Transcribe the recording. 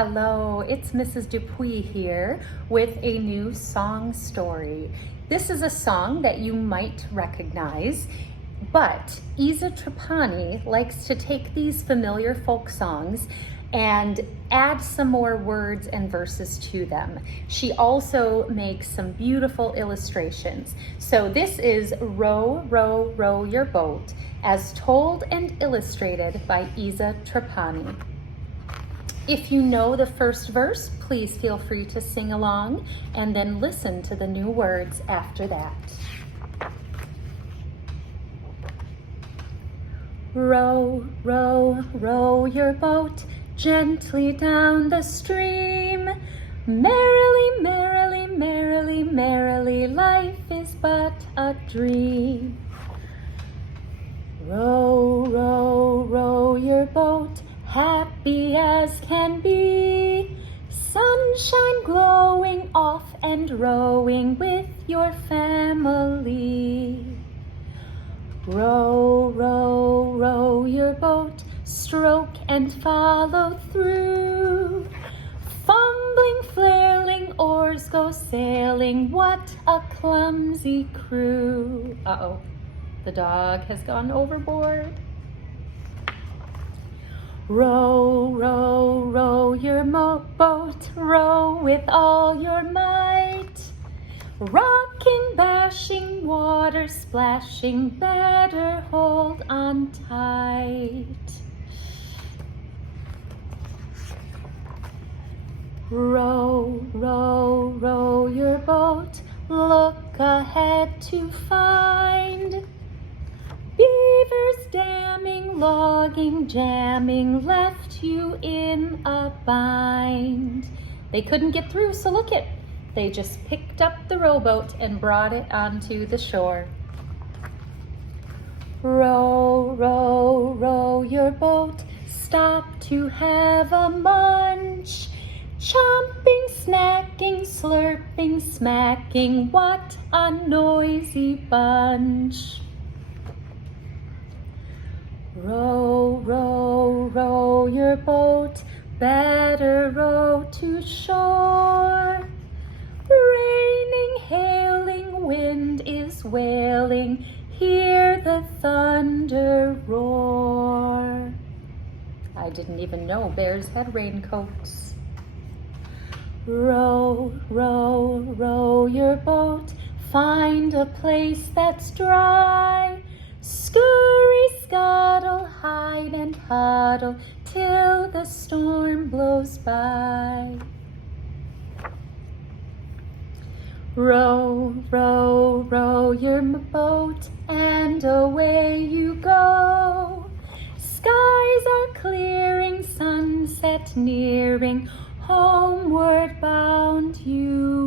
Hello, it's Mrs. DuPuis here with a new song story. This is a song that you might recognize, but Iza Trapani likes to take these familiar folk songs and add some more words and verses to them. She also makes some beautiful illustrations. So this is Row, Row, Row Your Boat, as told and illustrated by Iza Trapani. If you know the first verse, please feel free to sing along and then listen to the new words after that. Row, row, row your boat gently down the stream. Merrily, merrily, merrily, merrily, life is but a dream. Row, row, row your boat, happy as can be. Sunshine glowing off and rowing with your family. Row, row, row your boat, stroke and follow through. Fumbling, flailing, oars go sailing, what a clumsy crew. Uh-oh, the dog has gone overboard. Row, row, row your boat, row with all your might. Rocking, bashing, water splashing, better hold on tight. Row, row, row your boat, look ahead to find beavers damming, logging, jamming, left you in a bind. They couldn't get through, so look it. They just picked up the rowboat and brought it onto the shore. Row, row, row your boat, stop to have a munch. Chomping, snacking, slurping, smacking, what a noisy bunch. Row, row, row your boat, better row to shore. Raining, hailing, wind is wailing, hear the thunder roar. I didn't even know bears had raincoats. Row, row, row your boat, find a place that's dry. Scurry, scuttle, hide and huddle, till the storm blows by. Row, row, row your boat, and away you go. Skies are clearing, sunset nearing, homeward bound you